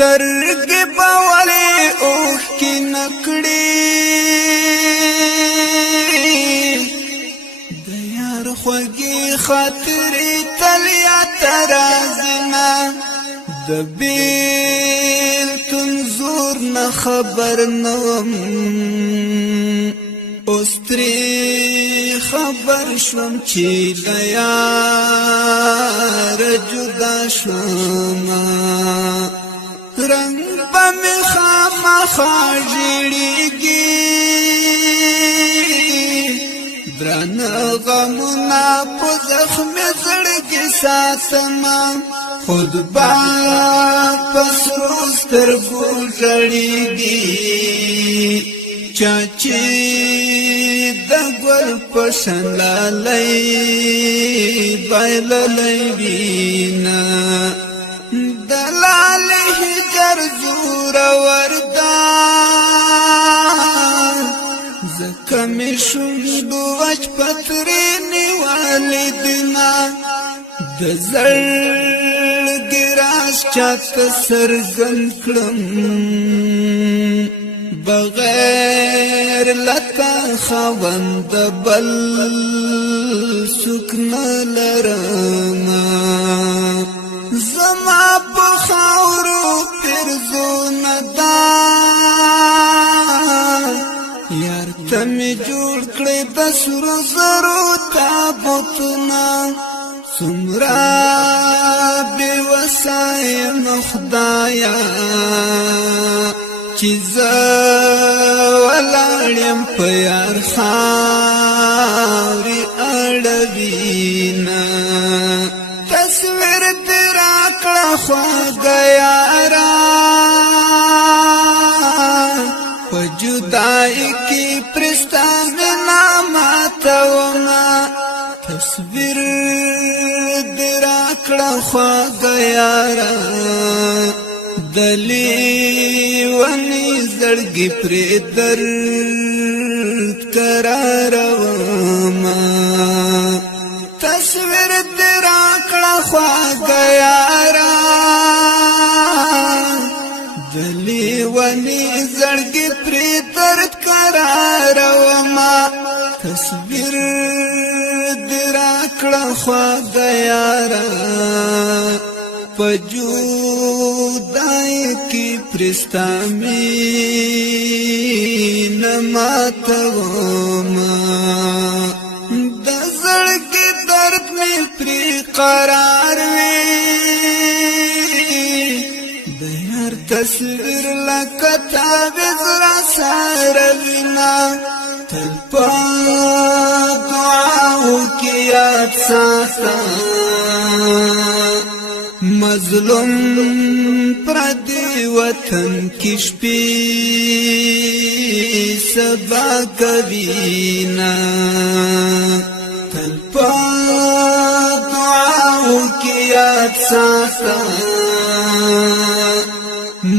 سترګې به ولې اوښکې نکړي د یار خوږې خاطرې تل یاد راځي نه د بېلتون زور نه خبر نه وم اوس ترې خبر شوم چې له یاره جدا شومه رنگ به مې خامخا ژړېږي درانه غمونه په زخمې زړګي ساتمه خود به په سرو سترګو ژړېږي چا چې د ګل په شان لالی بایللی وینه د لالې هجر زورور ده ځکه مې شونډو وچ پترې نیولې دینه د زړګي راز چاته څرګند کړم بغیر لتا خوند بل څوک نه لرمه زما په خاورو پرزونه ده یار ته مې جوړ کړی د سرو زرو تابوتونه څومره بې وسه یم خدایه چې زه ولاړ یم په یار خاورې اړوینه تصویر دې راکړه خواږه یاره په جدایي کې پرې ستا مینه ماتومه تصویر دې راکړه خواږه یاره د لیوني زړګي پرې درد قرارومه تصویر دې راکړه خواږه یاره د لیوني زړګي پرې درد قرارومه تصویر دې راکړه خواږه یاره په جدای کې پرې ستا مینه ماتومه د زړګي درد مې پرې قرار وي د یار تصویر لکه تعویذ راسره وینه تل په دعاو کې یاد ساتم مظلوم پردی وطن کی شپې سبا کوینا تل په دعاو کې یاد ساتم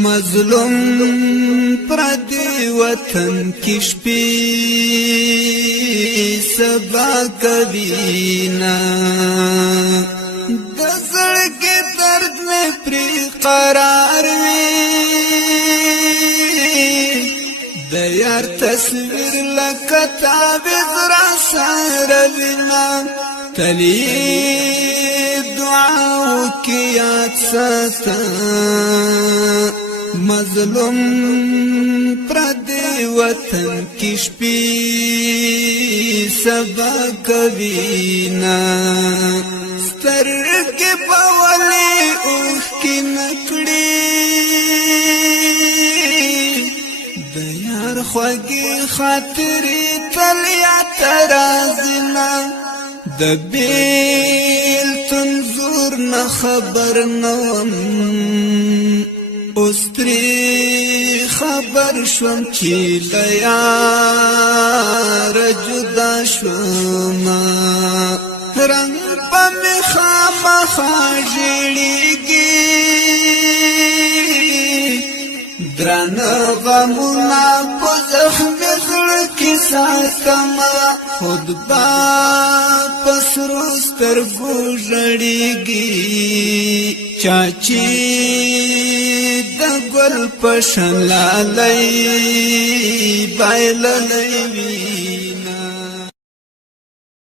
مظلوم پردی وطن کی شپې سبا کوینا د زړګي درد مې پرې قرار وي د یار تصویر لکه تعویذ راسره وینه تل یې دعاو کې یاد ساتم مظلوم پردی وطن کی شپې سبا کوینا سترګې به ولې اوښکې نکړي د یار خوږې خاطرې تل یاد راځي نه د بېلتون زور نه خبر نه وم اوس ترې خبر شوم چې له یاره جدا شومه رنگ به مې خامخا ژړېږي درانه غمونه په زخمې زړه کې ساتمه خود به په سرو سترګو ژړېږي چا چې د گل پشن لالی بایللی وی